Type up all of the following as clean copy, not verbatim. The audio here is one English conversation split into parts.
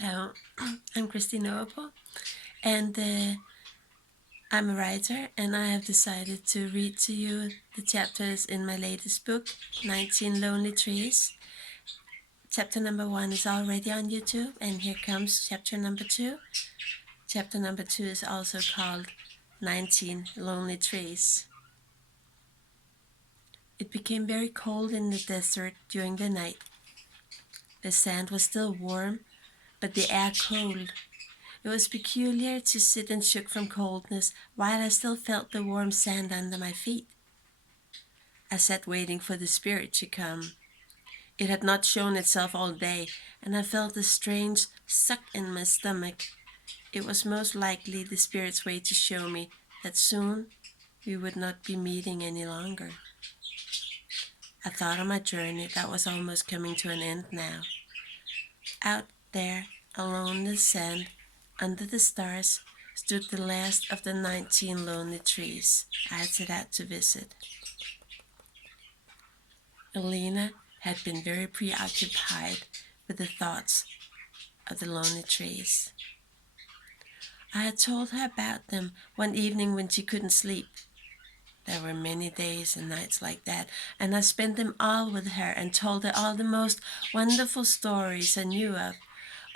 Hello, I'm Christina Opo, and I'm a writer, and I have decided to read to you the chapters in my latest book, 19 Lonely Trees. Chapter number 1 is already on YouTube, and here comes chapter number 2. Chapter number 2 is also called 19 Lonely Trees. It became very cold in the desert during the night. The sand was still warm, but the air cold. It was peculiar to sit and shook from coldness while I still felt the warm sand under my feet. I sat waiting for the spirit to come. It had not shown itself all day, and I felt a strange suck in my stomach. It was most likely the spirit's way to show me that soon we would not be meeting any longer. I thought of my journey that was almost coming to an end now. Out there, alone in the sand, under the stars, stood the last of the 19 lonely trees I had set out to visit. Elena had been very preoccupied with the thoughts of the lonely trees. I had told her about them one evening when she couldn't sleep. There were many days and nights like that, and I spent them all with her and told her all the most wonderful stories I knew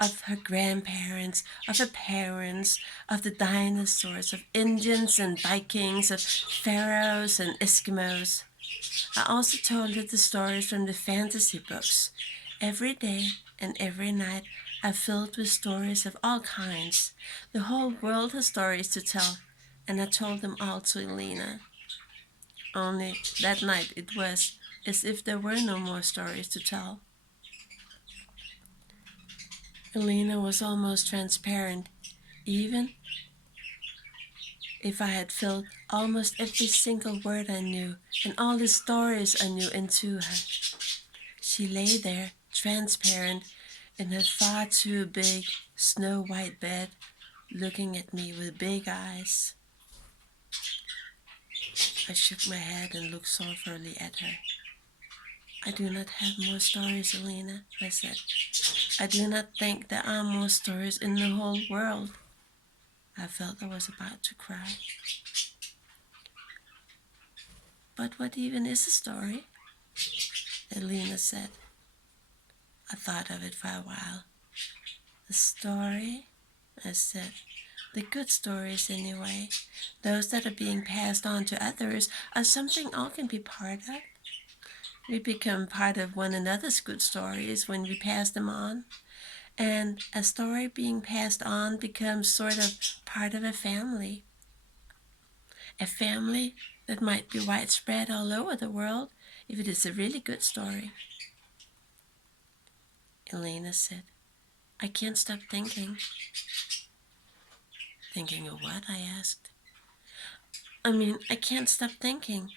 of her grandparents, of her parents, of the dinosaurs, of Indians and Vikings, of pharaohs and Eskimos. I also told her the stories from the fantasy books. Every day and every night I filled with stories of all kinds. The whole world has stories to tell, and I told them all to Elena. Only that night it was as if there were no more stories to tell. Elena was almost transparent, even if I had filled almost every single word I knew and all the stories I knew into her. She lay there, transparent, in her far too big, snow-white bed, looking at me with big eyes. I shook my head and looked sorrowfully at her. I do not have more stories, Elena, I said. I do not think there are more stories in the whole world. I felt I was about to cry. But what even is a story? Elena said. I thought of it for a while. A story, I said. The good stories, anyway. Those that are being passed on to others are something all can be part of. We become part of one another's good stories when we pass them on. And a story being passed on becomes sort of part of a family. A family that might be widespread all over the world if it is a really good story. Elena said, I can't stop thinking. Thinking of what? I asked. I can't stop thinking.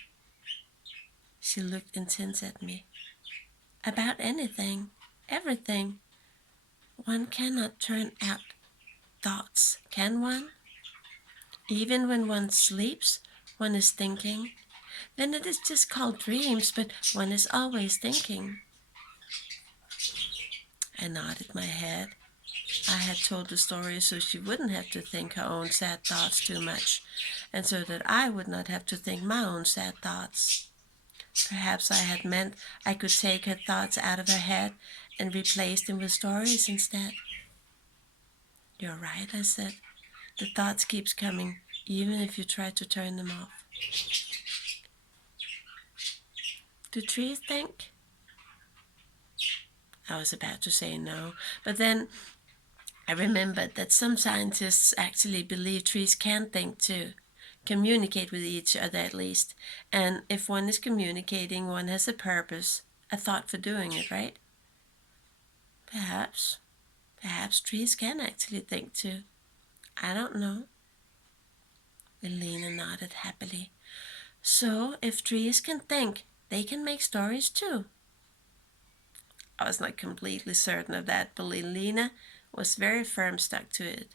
She looked intense at me. About anything, everything. One cannot turn out thoughts, can one? Even when one sleeps, one is thinking. Then it is just called dreams, but one is always thinking. I nodded my head. I had told the story so she wouldn't have to think her own sad thoughts too much, and so that I would not have to think my own sad thoughts. Perhaps I had meant I could take her thoughts out of her head and replace them with stories instead. You're right, I said. The thoughts keeps coming, even if you try to turn them off. Do trees think? I was about to say no, but then I remembered that some scientists actually believe trees can think too, communicate with each other at least, and if one is communicating, one has a purpose, a thought for doing it, right? Perhaps. Perhaps trees can actually think too. I don't know. Elena nodded happily. So, if trees can think, they can make stories too. I was not completely certain of that, but Elena was very firm stuck to it.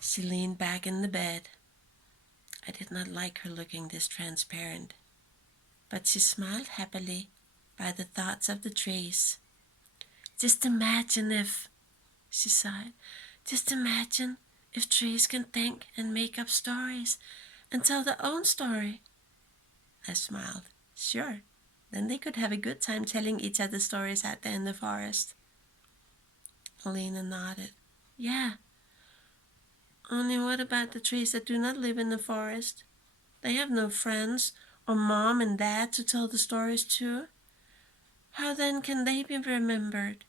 She leaned back in the bed. I did not like her looking this transparent, but she smiled happily. by the thoughts of the trees. Just imagine if, she sighed, just imagine if trees can think and make up stories and tell their own story. I smiled. Sure, then they could have a good time telling each other stories out there in the forest. Elena nodded. Yeah. Only what about the trees that do not live in the forest? They have no friends or mom and dad to tell the stories to. How then can they be remembered?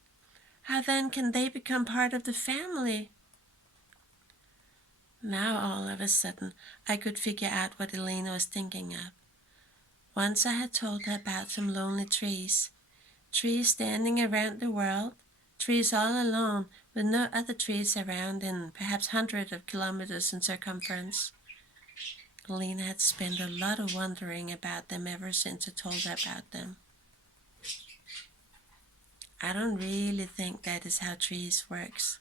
How then can they become part of the family? Now all of a sudden I could figure out what Elena was thinking of. Once I had told her about some lonely trees. Trees standing around the world, trees all alone with no other trees around in perhaps hundreds of kilometers in circumference. Elena had spent a lot of wondering about them ever since I told her about them. I don't really think that is how trees works,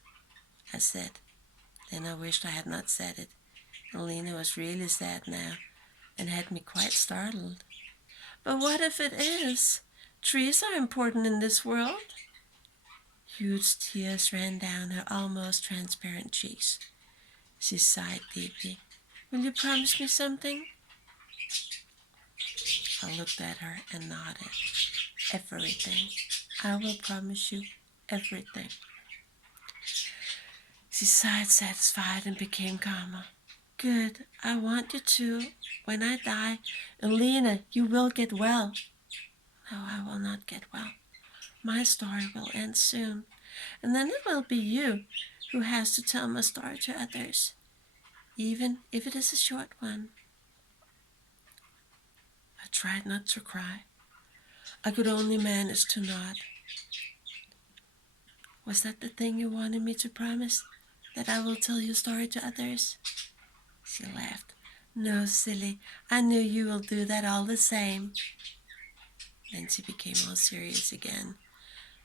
I said. Then I wished I had not said it. Elena was really sad now and had me quite startled. But what if it is? Trees are important in this world. Huge tears ran down her almost transparent cheeks. She sighed deeply. Will you promise me something? I looked at her and nodded. Everything. I will promise you everything. She sighed satisfied and became calmer. Good. I want you to. When I die, Elena, you will get well. No, I will not get well. My story will end soon. And then it will be you who has to tell my story to others, even if it is a short one. I tried not to cry. I could only manage to nod. Was that the thing you wanted me to promise? That I will tell your story to others? She laughed. No, silly. I knew you will do that all the same. Then she became all serious again.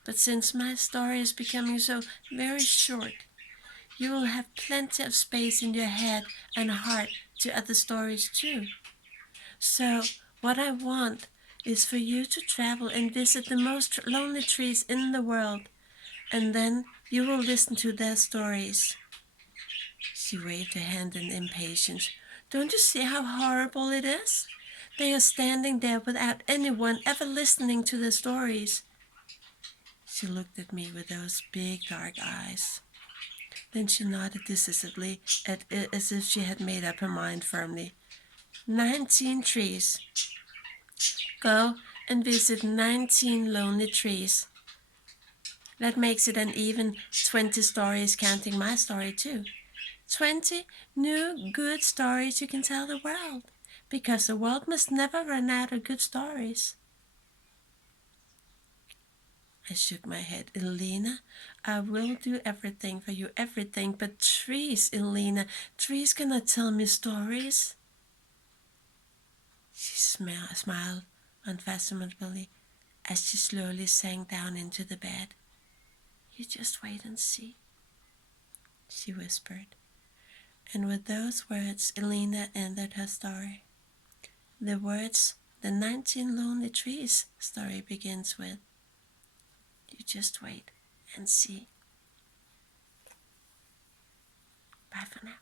But since my story is becoming so very short, you will have plenty of space in your head and heart to other stories too. So, what I want is for you to travel and visit the most lonely trees in the world, and then you will listen to their stories. She waved her hand in impatience. Don't you see how horrible it is? They are standing there without anyone ever listening to their stories. She looked at me with those big dark eyes. Then she nodded decisively, as if she had made up her mind firmly. 19 trees. Go and visit 19 lonely trees. That makes it an even 20 stories, counting my story too. 20 new good stories you can tell the world, because the world must never run out of good stories. I shook my head. Elena, I will do everything for you, everything, but trees, Elena, trees cannot tell me stories. She smiled unfathomably as she slowly sank down into the bed. You just wait and see, she whispered. And with those words, Elena ended her story. The words the 19 Lonely Trees story begins with. You just wait and see. Bye for now.